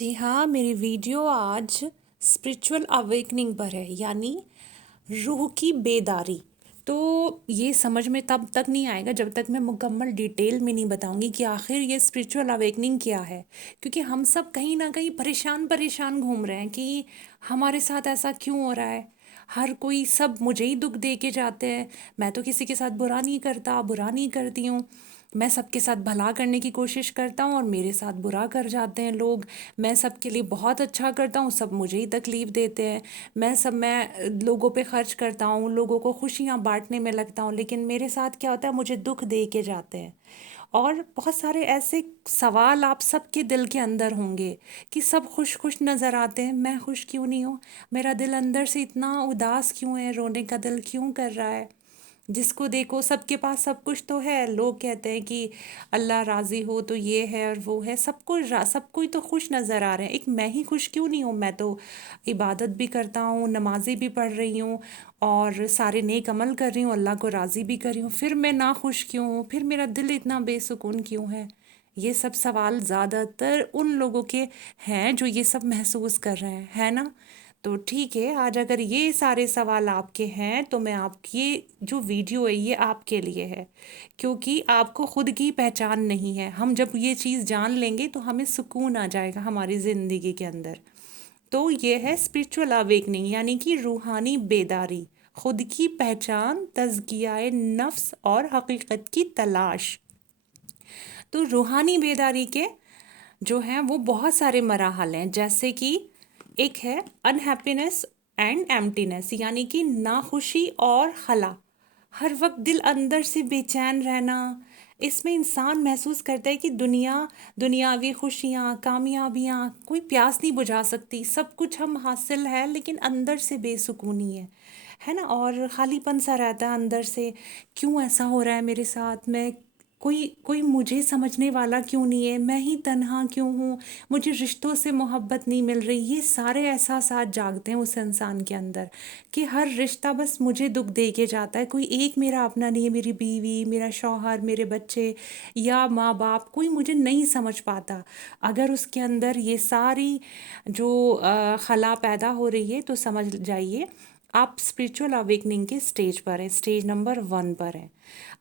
جی ہاں، میری ویڈیو آج اسپریچول اویکننگ پر ہے، یعنی روح کی بیداری۔ تو یہ سمجھ میں تب تک نہیں آئے گا جب تک میں مکمل ڈیٹیل میں نہیں بتاؤں گی کہ آخر یہ اسپریچول اویکننگ کیا ہے، کیونکہ ہم سب کہیں نہ کہیں پریشان پریشان گھوم رہے ہیں کہ ہمارے ساتھ ایسا کیوں ہو رہا ہے۔ ہر کوئی سب مجھے ہی دکھ دے کے جاتے ہیں، میں تو کسی کے ساتھ برا نہیں کرتا، برا نہیں کرتی ہوں، میں سب کے ساتھ بھلا کرنے کی کوشش کرتا ہوں اور میرے ساتھ برا کر جاتے ہیں لوگ۔ میں سب کے لیے بہت اچھا کرتا ہوں، سب مجھے ہی تکلیف دیتے ہیں۔ میں لوگوں پہ خرچ کرتا ہوں، لوگوں کو خوشیاں بانٹنے میں لگتا ہوں، لیکن میرے ساتھ کیا ہوتا ہے، مجھے دکھ دے کے جاتے ہیں۔ اور بہت سارے ایسے سوال آپ سب کے دل کے اندر ہوں گے کہ سب خوش خوش نظر آتے ہیں، میں خوش کیوں نہیں ہوں؟ میرا دل اندر سے اتنا اداس کیوں ہے، رونے کا دل کیوں کر رہا ہے؟ جس کو دیکھو سب کے پاس سب کچھ تو ہے، لوگ کہتے ہیں کہ اللہ راضی ہو تو یہ ہے اور وہ ہے، سب کوئی تو خوش نظر آ رہے ہیں، ایک میں ہی خوش کیوں نہیں ہوں؟ میں تو عبادت بھی کرتا ہوں، نمازیں بھی پڑھ رہی ہوں اور سارے نیک عمل کر رہی ہوں، اللہ کو راضی بھی کر رہی ہوں، پھر میں نا خوش کیوں ہوں؟ پھر میرا دل اتنا بے سکون کیوں ہے؟ یہ سب سوال زیادہ تر ان لوگوں کے ہیں جو یہ سب محسوس کر رہے ہیں، ہے نا؟ تو ٹھیک ہے، آج اگر یہ سارے سوال آپ کے ہیں تو میں آپ کی جو ویڈیو ہے یہ آپ کے لیے ہے، کیونکہ آپ کو خود کی پہچان نہیں ہے۔ ہم جب یہ چیز جان لیں گے تو ہمیں سکون آ جائے گا ہماری زندگی کے اندر۔ تو یہ ہے اسپریچول اویکننگ، یعنی کہ روحانی بیداری، خود کی پہچان، تزکیہ نفس اور حقیقت کی تلاش۔ تو روحانی بیداری کے جو ہیں وہ بہت سارے مراحل ہیں، جیسے کہ ایک ہے انہیپینس اینڈ ایمٹینس، یعنی کہ ناخوشی اور خلا، ہر وقت دل اندر سے بے چین رہنا۔ اس میں انسان محسوس کرتا ہے کہ دنیاوی خوشیاں، کامیابیاں کوئی پیاس نہیں بجھا سکتی، سب کچھ ہم حاصل ہے لیکن اندر سے بے سکونی ہے نا؟ اور خالی پن سا رہتا ہے اندر سے، کیوں ایسا ہو رہا ہے میرے ساتھ؟ میں کوئی مجھے سمجھنے والا کیوں نہیں ہے؟ میں ہی تنہا کیوں ہوں؟ مجھے رشتوں سے محبت نہیں مل رہی۔ یہ سارے احساسات جاگتے ہیں اس انسان کے اندر کہ ہر رشتہ بس مجھے دکھ دے کے جاتا ہے، کوئی ایک میرا اپنا نہیں ہے، میری بیوی، میرا شوہر، میرے بچے یا ماں باپ، کوئی مجھے نہیں سمجھ پاتا۔ اگر اس کے اندر یہ ساری جو خلا پیدا ہو رہی ہے تو سمجھ جائیے آپ اسپریچول اویکننگ کے سٹیج پر ہیں، سٹیج نمبر 1 پر ہیں۔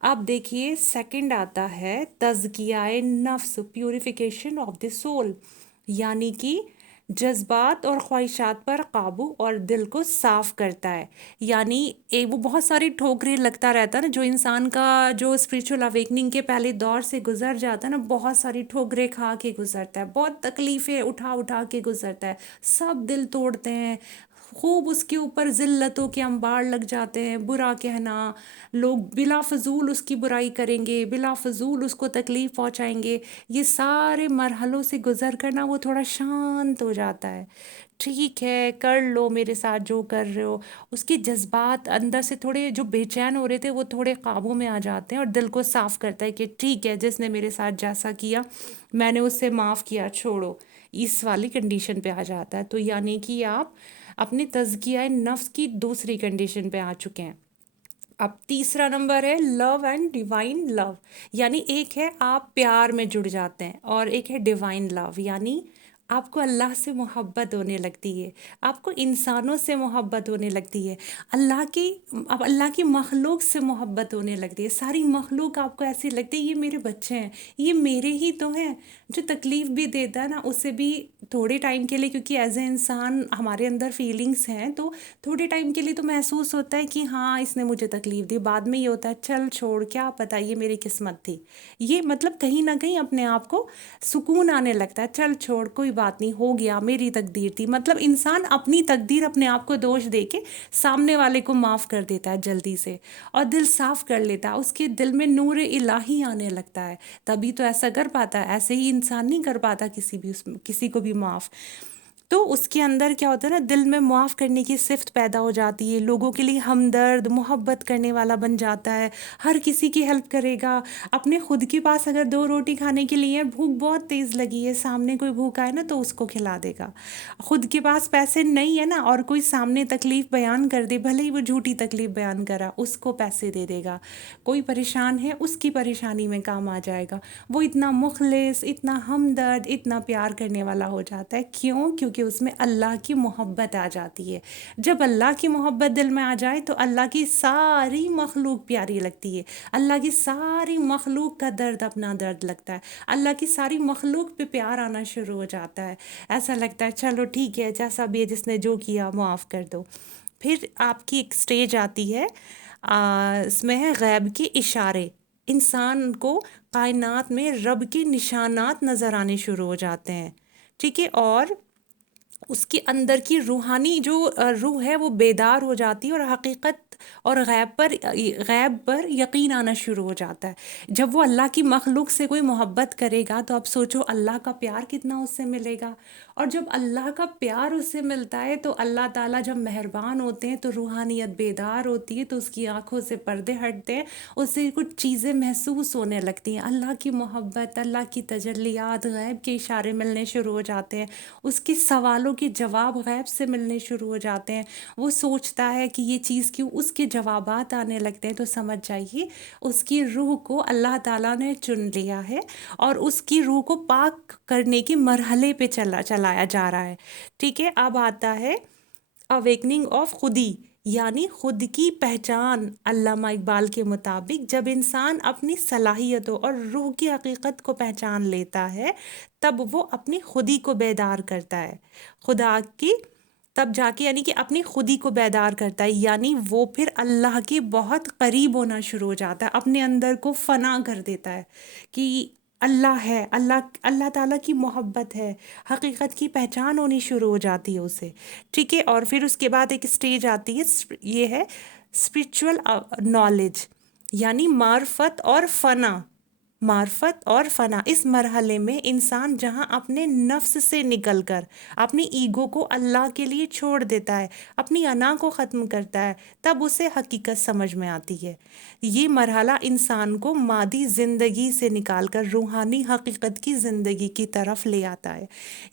اب دیکھیے سیکنڈ آتا ہے تزکیہ نفس، پیوریفیکیشن آف دی سول، یعنی کہ جذبات اور خواہشات پر قابو اور دل کو صاف کرتا ہے۔ یعنی وہ بہت ساری ٹھوکریں لگتا رہتا ہے نا، جو انسان کا جو اسپریچول اویکننگ کے پہلے دور سے گزر جاتا ہے نا، بہت ساری ٹھوکریں کھا کے گزرتا ہے، بہت تکلیفیں اٹھا اٹھا کے گزرتا ہے، سب دل توڑتے ہیں، خوب اس کے اوپر ذلتوں کے انبار لگ جاتے ہیں، برا کہنا، لوگ بلا فضول اس کی برائی کریں گے، بلا فضول اس کو تکلیف پہنچائیں گے۔ یہ سارے مرحلوں سے گزر کر نا وہ تھوڑا شانت ہو جاتا ہے، ٹھیک ہے کر لو میرے ساتھ جو کر رہے ہو۔ اس کے جذبات اندر سے تھوڑے جو بے چین ہو رہے تھے وہ تھوڑے قابو میں آ جاتے ہیں، اور دل کو صاف کرتا ہے کہ ٹھیک ہے، جس نے میرے ساتھ جیسا کیا میں نے اس سے معاف کیا، چھوڑو، اس والی کنڈیشن پہ آ جاتا ہے۔ تو یعنی کہ آپ اپنے تزکیہ نفس کی دوسری کنڈیشن پہ آ چکے ہیں۔ اب تیسرا نمبر ہے لو اینڈ ڈیوائن لو، یعنی ایک ہے آپ پیار میں جڑ جاتے ہیں اور ایک ہے ڈیوائن لو، یعنی آپ کو اللہ سے محبت ہونے لگتی ہے، آپ کو انسانوں سے محبت ہونے لگتی ہے، اللہ کی مخلوق سے محبت ہونے لگتی ہے۔ ساری مخلوق آپ کو ایسی لگتی ہے یہ میرے بچے ہیں، یہ میرے ہی تو ہیں۔ جو تکلیف بھی دیتا ہے نا اسے بھی تھوڑے ٹائم کے لیے، کیونکہ ایز اے انسان ہمارے اندر فیلنگس ہیں، تو تھوڑے ٹائم کے لیے تو محسوس ہوتا ہے کہ ہاں اس نے مجھے تکلیف دی، بعد میں یہ ہوتا ہے چل چھوڑ، کیا پتہ یہ میری قسمت تھی۔ یہ مطلب کہیں نہ کہیں اپنے آپ کو سکون آنے لگتا ہے، چل چھوڑ کوئی بات نہیں، ہو گیا، میری تقدیر تھی۔ مطلب انسان اپنی تقدیر اپنے آپ کو دوش دے کے سامنے والے کو معاف کر دیتا ہے جلدی سے، اور دل صاف کر لیتا ہے، اس کے دل میں نور الہی آنے لگتا ہے، تبھی تو ایسا کر پاتا ہے، ایسے ہی انسان نہیں کر پاتا کسی کو بھی معاف۔ تو اس کے اندر کیا ہوتا ہے نا، دل میں معاف کرنے کی صفت پیدا ہو جاتی ہے، لوگوں کے لیے ہمدرد محبت کرنے والا بن جاتا ہے، ہر کسی کی ہیلپ کرے گا. اپنے خود کے پاس اگر 2 روٹی کھانے کے لیے بھوک بہت تیز لگی ہے، سامنے کوئی بھوکا ہے نا تو اس کو کھلا دے گا. خود کے پاس پیسے نہیں ہے نا اور کوئی سامنے تکلیف بیان کر دے، بھلے ہی وہ جھوٹی تکلیف بیان کرا، اس کو پیسے دے دے گا. کوئی پریشان ہے، اس کی پریشانی میں کام آ جائے گا. وہ اتنا مخلص، اتنا ہمدرد، اتنا پیار کرنے والا ہو جاتا ہے. کیوں؟ کیونکہ اس میں اللہ کی محبت آ جاتی ہے. جب اللہ کی محبت دل میں آ جائے تو اللہ کی ساری مخلوق پیاری لگتی ہے، اللہ کی ساری مخلوق کا درد اپنا درد لگتا ہے، اللہ کی ساری مخلوق پہ پیار آنا شروع ہو جاتا ہے. ایسا لگتا ہے چلو ٹھیک ہے، جیسا بھی ہے، جس نے جو کیا معاف کر دو. پھر آپ کی ایک سٹیج آتی ہے، اس میں ہے غیب کے اشارے. انسان کو کائنات میں رب کے نشانات نظر آنے شروع ہو جاتے ہیں. ٹھیک ہے، اور اس کے اندر کی روحانی جو روح ہے وہ بیدار ہو جاتی ہے، اور حقیقت اور غیب پر یقین آنا شروع ہو جاتا ہے. جب وہ اللہ کی مخلوق سے کوئی محبت کرے گا تو اب سوچو اللہ کا پیار کتنا اس سے ملے گا. اور جب اللہ کا پیار اس سے ملتا ہے تو اللہ تعالیٰ جب مہربان ہوتے ہیں تو روحانیت بیدار ہوتی ہے، تو اس کی آنکھوں سے پردے ہٹتے ہیں، اس سے کچھ چیزیں محسوس ہونے لگتی ہیں. اللہ کی محبت، اللہ کی تجلیات، غیب کے اشارے ملنے شروع ہو جاتے ہیں، اس کے سوالوں کے جواب غیب سے ملنے شروع ہو جاتے ہیں. وہ سوچتا ہے کہ یہ چیز کیوں، اس کے جوابات آنے لگتے ہیں. تو سمجھ جائیے اس کی روح کو اللہ تعالیٰ نے چن لیا ہے اور اس کی روح کو پاک کرنے کے مرحلے پہ چلایا جا رہا ہے. ٹھیک ہے، اب آتا ہے اویکننگ آف خودی، یعنی خود کی پہچان. علامہ اقبال کے مطابق جب انسان اپنی صلاحیتوں اور روح کی حقیقت کو پہچان لیتا ہے تب وہ اپنی خودی کو بیدار کرتا ہے، خدا کی، تب جا کے یعنی کہ اپنی خودی کو بیدار کرتا ہے. یعنی وہ پھر اللہ کے بہت قریب ہونا شروع ہو جاتا ہے، اپنے اندر کو فنا کر دیتا ہے کہ اللہ ہے، اللہ تعالیٰ کی محبت ہے، حقیقت کی پہچان ہونی شروع ہو جاتی ہے اسے. ٹھیک ہے، اور پھر اس کے بعد ایک سٹیج آتی ہے، یہ ہے اسپریچول نالج، یعنی معرفت اور فنا. معرفت اور فنا، اس مرحلے میں انسان جہاں اپنے نفس سے نکل کر اپنی ایگو کو اللہ کے لیے چھوڑ دیتا ہے، اپنی انا کو ختم کرتا ہے، تب اسے حقیقت سمجھ میں آتی ہے. یہ مرحلہ انسان کو مادی زندگی سے نکال کر روحانی حقیقت کی زندگی کی طرف لے آتا ہے.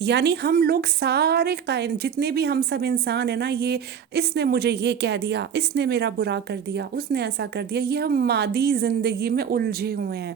یعنی ہم لوگ سارے جتنے بھی ہم سب انسان ہیں نا، یہ اس نے مجھے یہ کہہ دیا، اس نے میرا برا کر دیا، اس نے ایسا کر دیا، یہ ہم مادی زندگی میں الجھے ہوئے ہیں.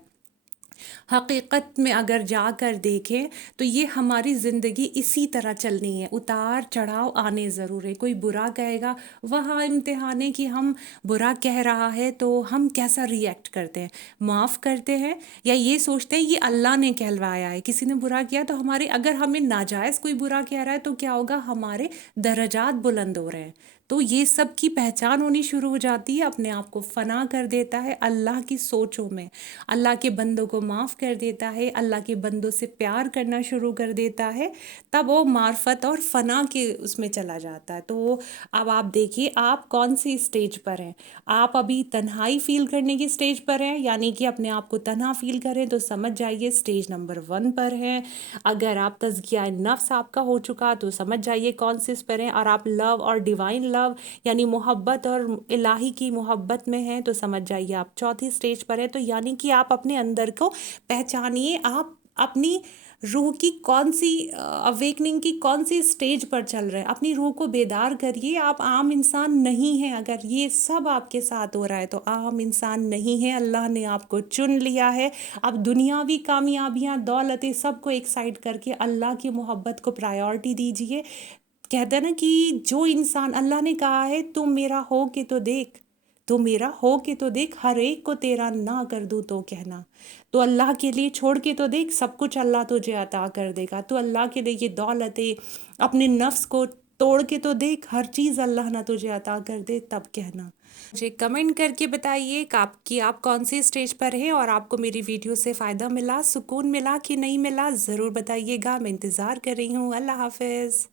حقیقت میں اگر جا کر دیکھیں تو یہ ہماری زندگی اسی طرح چلنی ہے، اتار چڑھاؤ آنے ضرور ہے. کوئی برا کہے گا، وہاں امتحان ہے کہ ہم برا کہہ رہا ہے تو ہم کیسا ری ایکٹ کرتے ہیں، معاف کرتے ہیں یا یہ سوچتے ہیں یہ اللہ نے کہلوایا ہے. کسی نے برا کیا تو ہمارے، اگر ہمیں ناجائز کوئی برا کہہ رہا ہے تو کیا ہوگا، ہمارے درجات بلند ہو رہے ہیں. تو یہ سب کی پہچان ہونی شروع ہو جاتی ہے، اپنے آپ کو فنا کر دیتا ہے اللہ کی سوچوں میں، اللہ کے بندوں کو معاف کر دیتا ہے، اللہ کے بندوں سے پیار کرنا شروع کر دیتا ہے. تب وہ معرفت اور فنا کے اس میں چلا جاتا ہے. تو اب آپ دیکھیے آپ کون سی اسٹیج پر ہیں. آپ ابھی تنہائی فیل کرنے کی اسٹیج پر ہیں، یعنی کہ اپنے آپ کو تنہا فیل کریں تو سمجھ جائیے اسٹیج نمبر 1 پر ہیں. اگر آپ تزکیہ نفس آپ کا ہو چکا تو سمجھ جائیے کون سے اس پر ہیں. اور آپ لو اور ڈیوائن لو یعنی محبت اور الہی کی محبت میں ہیں تو سمجھ جائیے آپ 4تھی اسٹیج پر ہیں. تو یعنی کہ آپ اپنے اندر کو پہچانیے، آپ اپنی روح کی کون سی اویکننگ کی کون سی اسٹیج پر چل رہے ہیں، اپنی روح کو بیدار کریے. آپ عام انسان نہیں ہیں، اگر یہ سب آپ کے ساتھ ہو رہا ہے تو عام انسان نہیں ہے، اللہ نے آپ کو چن لیا ہے. اب دنیاوی کامیابیاں، دولتیں، سب کو ایک سائڈ کر کے اللہ کی محبت کو پرائیورٹی دیجیے. کہتے ہیں نا کہ جو انسان، اللہ نے کہا ہے تم میرا ہو کے تو دیکھ، تو میرا ہو کے تو دیکھ، ہر ایک کو تیرا نہ کر دوں تو کہنا. تو اللہ کے لیے چھوڑ کے تو دیکھ، سب کچھ اللہ تجھے عطا کر دے گا. تو اللہ کے لیے یہ دولتیں، اپنے نفس کو توڑ کے تو دیکھ، ہر چیز اللہ نہ تجھے عطا کر دے تب کہنا. مجھے کمنٹ کر کے بتائیے کہ آپ کون سی اسٹیج پر ہیں اور آپ کو میری ویڈیو سے فائدہ ملا، سکون ملا کہ نہیں ملا، ضرور بتائیے گا. میں انتظار کر رہی ہوں. اللہ حافظ.